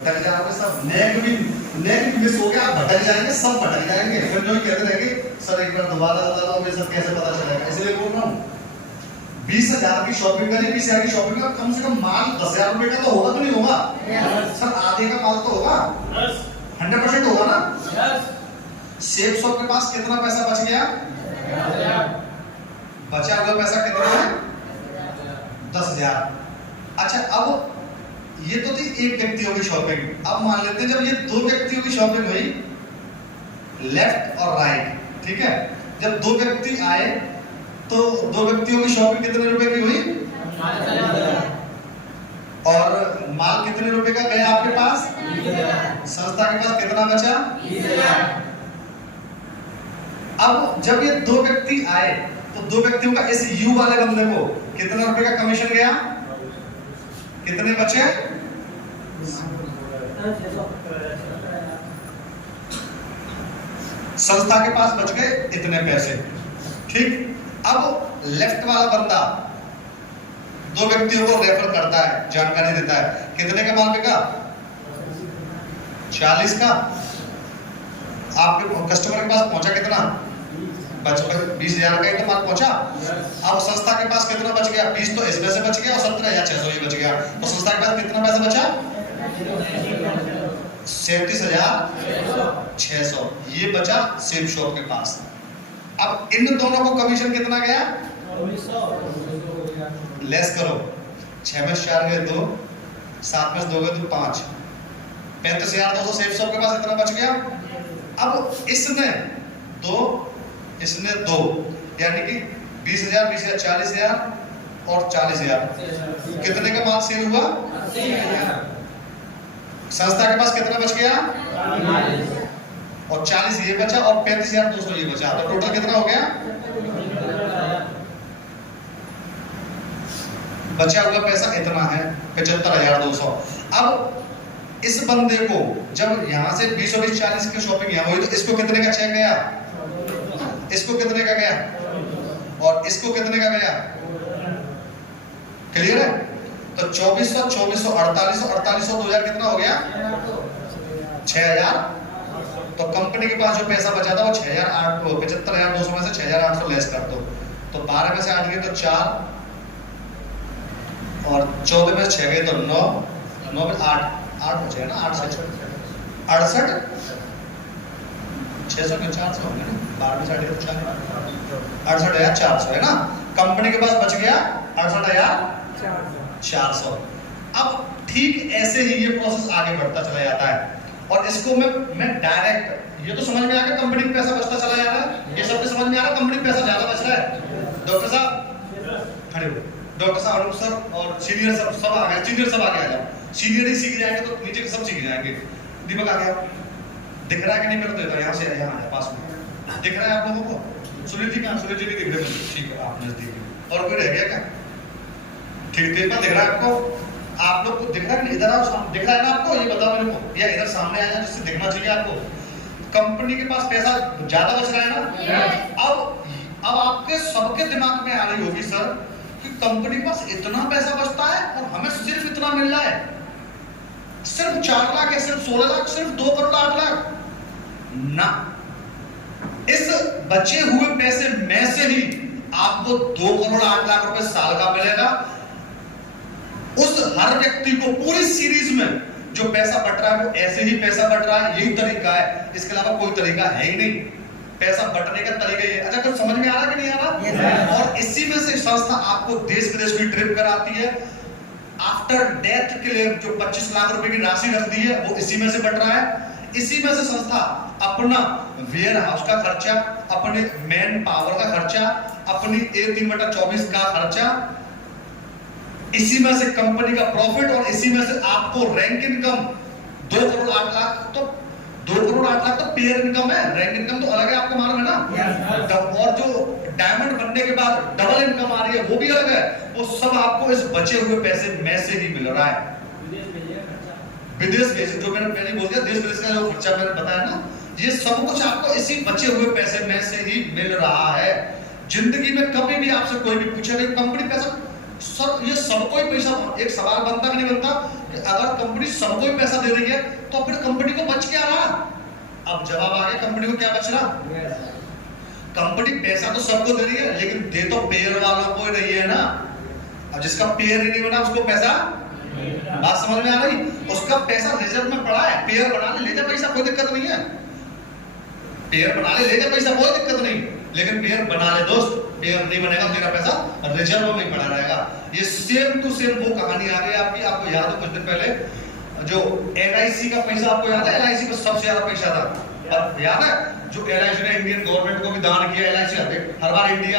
भटक जाओगे सब, नेक भी मिस हो गया, आप भटक जाएंगे, सब भटक जाएंगे। फिर जो कहते रहेंगे सर एक बार दोबारा बताओ, मुझे सब कैसे पता चलेगा। इसलिए बोल रहा हूँ 20,000 की शॉपिंग करी, 20,000 की शॉपिंग का कम से कम माल 10,000 रुपए का तो होगा, तो नहीं होगा? सर आधे का माल तो होगा, 100% होगा ना। सेफ शॉप के पास कितना पैसा बच गया? बचा हुआ पैसा कितना है? 10,000। अच्छा, अब ये तो थी एक व्यक्तियों की शॉपिंग। अब मान लेते हैं जब ये दो व्यक्तियों की शॉपिंग हुई, लेफ्ट और राइट, ठीक है। जब दो व्यक्ति आए तो दो व्यक्तियों की शॉपिंग कितने रुपए की हुई? और माल कितने रुपए का गया आपके पास? संस्था के पास कितना बचा? अब जब ये दो व्यक्ति आए तो दो व्यक्तियों का इस यू वाले बंदे को कितना रुपए का कमीशन गया? कितने बचे? संस्था के पास बच गए इतने पैसे, ठीक। अब लेफ्ट वाला बंदा दो व्यक्तियों को रेफर करता है, जानकारी देता है, कितने का माल बिका? 40 का। आपके कस्टमर के पास पहुंचा कितना? 20,000 का ही तो माल पहुंचा। अब संस्था के पास कितना बच गया? 20 तो इसमें से बच गया और 17,600 ये बच गया। तो संस्था के पास कितना पैसा बचा? 37,600 ये बचा सेफ शॉप के पास। अब इन दोनों को कमीशन कितना गया? लेस करो, 6 में 4 गए 2, 7 में 2 गए तो 5, 35,200 सेफ शॉप के पास इतना बच गया। अब इसने 2 यानी कि 20,000 20,000 40,000 और 40,000 कितने का माल सेल हुआ? संस्था के पास कितना बच गया? और 40 ये बचा और 35,200 ये बचा, तो टोटल कितना हो गया? बचा हुआ पैसा इतना है 75,200। अब इस बंदे को जब यहां से 20 और 40 की शॉपिंग यहाँ हुई तो इसको कितने का चेक गया? इसको कितने का गया? और इसको कितने का गया? क्लियर है? तो 2400 2400 4800 4800 2000 कितना हो गया? 6,000। तो कंपनी के पास जो पैसा बचा था वो 75,200 में से 6,800 लेस कर दो, तो 12 में से 8 गए तो 4 और 14 में 6 गए तो 9 में 8 हो जाएगा ना, 8 से 68 600 के 400 होंगे ना, 12 में से 8 तो 68,400 है ना। कंपनी के पास बच गया 68,400। अब ठीक ऐसे ही ये प्रोसेस आगे बढ़ता चला जाता है और इसको मैं डायरेक्ट, ये तो समझ में आ गया कंपनी का पैसा बचता चला जा रहा है, ये सबके समझ में आ रहा है कंपनी का पैसा ज्यादा बच रहा है। डॉक्टर साहब खड़े हो, डॉक्टर साहब अरुण सर और सीनियर सब आ गए, सीनियर सब आगे आ जाओ। सीनियर ही सीख जाएंगे तो नीचे के सब सीख जाएंगे। दीपक आ गया, दिख रहा है कि नहीं? मेरे को यहाँ से यहाँ आ पास में दिख रहा है आप लोगों को? सुनील जी कहाँ? सुनील जी नहीं दिख रहे, ठीक है आप नजदीक। और कोई रह गया क्या? ठीक तेज दिख रहा है आपको? आप लोग को दिख रहा है? इधर आओ, दिख रहा है ना आपको? ये बताओ मेरे को, या इधर सामने आया जिससे दिखना चाहिए आपको। कंपनी के पास पैसा ज्यादा बच रहा है ना। अब आपके सबके दिमाग में आ रही होगी सर कि कंपनी के पास इतना पैसा बचता है और हमें सिर्फ इतना मिल रहा है, सिर्फ 4 लाख या सिर्फ 16 लाख, सिर्फ 2 करोड़ 8 लाख ना। इस बचे हुए पैसे में से ही आपको 2 करोड़ 8 लाख रुपए साल का मिलेगा। उस हर व्यक्ति को पूरी सीरीज में जो पैसा बट रहा है वो ऐसे ही पैसा बट रहा है, यही तरीका है, इसके अलावा कोई तरीका है ही नहीं। पैसा बटने का तरीका ये। अच्छा, कुछ समझ में आ रहा कि नहीं आ रहा? yes, और इसी में से संस्था आपको देश विदेश की ट्रिप कराती है। आफ्टर डेथ के लिए जो 25 लाख रुपए की राशि रख दी है वो इसी में से बट रहा है। इसी में से संस्था अपना वेयर हाउस का खर्चा, अपने मैन पावर का खर्चा, अपनी 3/24 का खर्चा, इसी में से कंपनी का प्रॉफिट और इसी में से आपको रैंक इनकम 2 करोड़ 8 लाख, तो 2 करोड़ 8 लाख तो पेयर इनकम है, रैंक इनकम तो अलग है, आपको मालूम है ना। yes, और जो डायमंड बनने के बाद डबल इनकम आ रही है वो भी अलग है। वो सब आपको इस बचे हुए पैसे में से ही मिल रहा है। विदेश भेज, जो मैंने पहले बोल दिया, देश विदेश का जो खर्चा मैंने बताया ना, ये सब कुछ आपको इसी बचे हुए पैसे में से ही मिल रहा है। जिंदगी में कभी भी आपसे कोई भी पूछे नहीं कंपनी पैसा सर ये सबको ही पैसा, एक सवाल बनता कि नहीं बनता कि अगर कंपनी सबको ही पैसा दे रही है तो फिर कंपनी को बच क्या रहा? अब जवाब आ गया, कंपनी को क्या बच रहा? कंपनी पैसा तो सबको दे रही है लेकिन दे तो पेयर वालों को ही रही है ना। अब जिसका पेयर ही नहीं बना उसको पैसा, बात समझ में आ रही? उसका पैसा रिजर्व में पड़ा है, पेयर बना ले जा पैसा, कोई दिक्कत नहीं है। पेयर बना ले जा पैसा, कोई दिक्कत नहीं, लेकिन पेयर बना ले दोस्त, पेयर नहीं बनेगा तेरा पैसा रिजर्व में पड़ा रहेगा। ये सेम टू सेम वो कहानी आ गई आपकी। आपको याद हो कुछ दिन पहले जो LIC का पैसा, आपको याद है? LIC पर सबसे ज्यादा पैसा था, याद है? जो LIC ने इंडियन गवर्नमेंट को भी दान किया। LIC हर बार इंडिया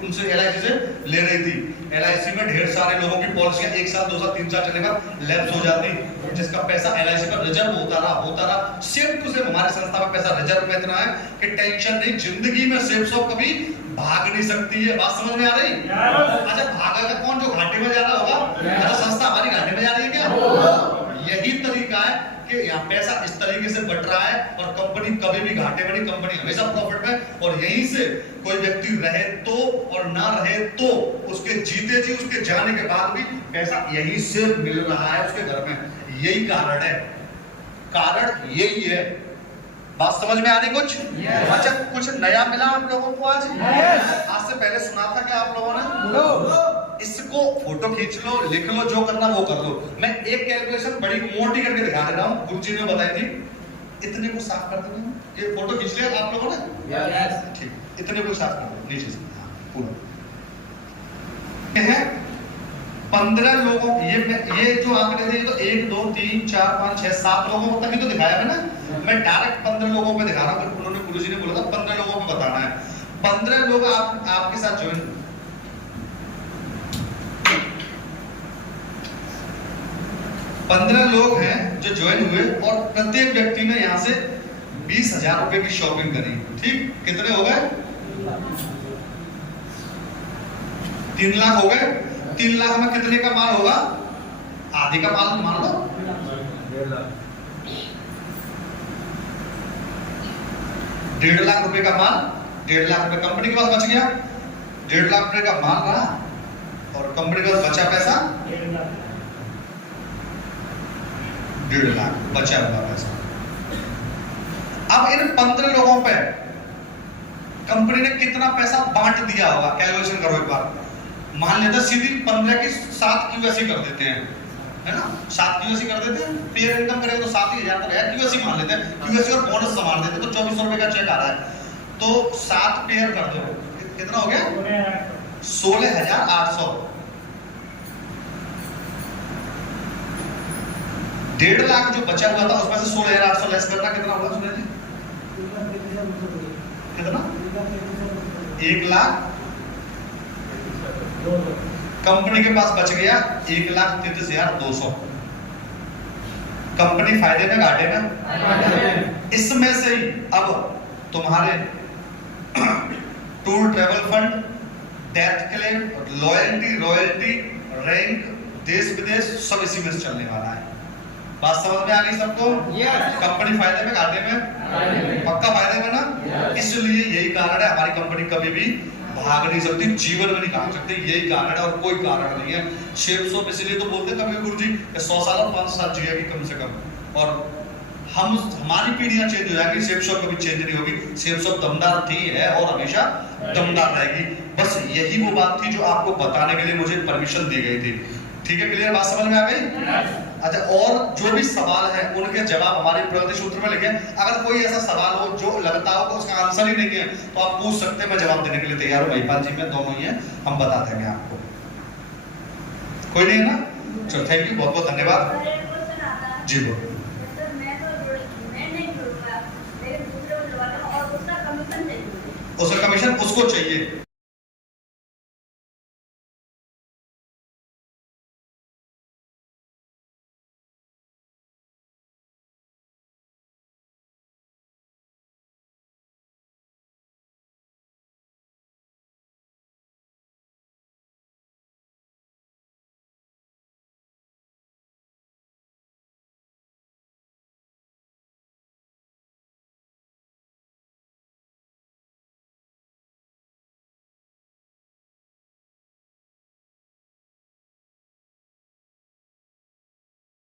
उनसे LIC से ले रही थी। LIC में ढेर सारे लोगों की पॉलिसियां 1 साल 2 साल 3 साल चलने पर लैप्स हो जाती, जिसका पैसा LIC पर रिजर्व होता रहा। सेम टू सेम हमारे संस्था में पैसा रिजर्व में इतना है कि टेंशन नहीं, जिंदगी में सेफ शॉप कभी भाग नहीं सकती है। बात समझ में आ रही? अच्छा भागेगा कौन? जो घाटे में जा रहा होगा। अच्छा संस्था हमारी घाटे में जा रही है क्या? यही तरीका है कि यहाँ पैसा इस तरीके से बट रहा है और कंपनी कभी भी घाटे में नहीं, कंपनी हमेशा प्रॉफिट में। और यहीं से कोई व्यक्ति रहे तो और ना रहे तो उसके जीते जी, उसके जाने के बाद भी पैसा यहीं से मिल रहा है उसके घर में। यही कारण है, कारण यही है। बात समझ में आ रही कुछ? अच्छा कुछ नया मिला आप लोगों को आज? आज से पहले सुना था क्या आप लोगों ने? इसको फोटो खींच लो, लिख लो, जो करना वो कर लो। मैं एक कैलकुलेशन बड़ी मोटी करके दिखा दे रहा हूँ, गुरुजी ने बताई थी। इतने को साफ कर दो, ये फोटो खींच लिया आप लोगों ने? ठीक, इतने को साफ कर दो नीचे से पूरा। है 15 लोगों, ये जो आंकड़े थे तो 1 2 3 4 5 6 7 लोगों तक ही तो दिखाया है ना। मैं डायरेक्ट 15 लोगों पे दिखा रहा हूँ, उन्होंने गुरुजी ने बोला था 15 लोगों पे बताना है। 15 लोग आपके साथ ज्वाइन, 15 लोग हैं जो ज्वाइन हुए और प्रत्येक व्यक्ति ने यहाँ से 20,000 रुपए की शॉपिंग करी। ठीक, कितने हो गए? 3 लाख हो गए। 3 लाख में कितने का माल होगा? आधे का माल मान लो 1.5 लाख रुपए का माल, 1.5 लाख रुपए कंपनी के पास बच गया। 1.5 लाख रुपए का माल रहा और कंपनी के पास बचा पैसा 1.5 लाख बचा हुआ पैसा। अब इन 15 लोगों पे कंपनी ने कितना पैसा बांट दिया होगा? कैलकुलेशन करो एक बार। मान लेते सीधी 15 की 7 QSC कर देते हैं, है ना? 7 QSC कर देते हैं, पेयर इनकम करेंगे तो 7,000 तो है, QSC मान लेते हैं, QSC और बोनस संभाल देते तो 2400 रुपए का चेक आ रहा है। तो 7 पेयर कर दो, कितना हो गया? 16,800। 1.5 लाख जो बचा हुआ था उसमें से 16,800 लेस करना कितना होगा? सुनिए जी, कितना? 1 लाख। कंपनी के पास बच गया 1,33,200। कंपनी फायदे में घाटे में? इसमें से ही अब तुम्हारे tour travel fund, death claim, loyalty, royalty, rank, देश विदेश सब इसी में से चलने वाला है। बात समझ में आ गई सबको? कंपनी फायदे में घाटे में? पक्का फायदे में ना? इसलिए यही कारण है हमारी कंपनी कभी भी भाग नहीं सकती, जीवन में नहीं भाग सकती। यही कारण है और कोई कारण नहीं है। शेप शॉप इसलिए तो बोलते हैं कभी गुरुजी 100 साल और 5 साल जिएगी कम से कम, और हमारी पीढ़ियां चेंज हो जाएगी, शेप शॉप कभी चेंज नहीं होगी। शेप शॉप दमदार थी, है और हमेशा दमदार रहेगी। बस यही वो बात थी जो आपको बताने के लिए मुझे परमिशन दी गई थी। ठीक है, क्लियर? बात समझ में आ गई? अच्छा, और जो भी सवाल है उनके जवाब हमारे प्रगति सूत्र में लिखे। अगर कोई ऐसा सवाल हो जो लगता हो उसका आंसर ही नहीं है तो आप पूछ सकते हैं, मैं जवाब देने के लिए तैयार हूँ। महिपाल जी में दोनों ही हैं, हम बता देंगे आपको। कोई नहीं है ना? चलो थैंक यू, बहुत बहुत धन्यवाद जी। बोलो। उसका कमीशन उसको चाहिए।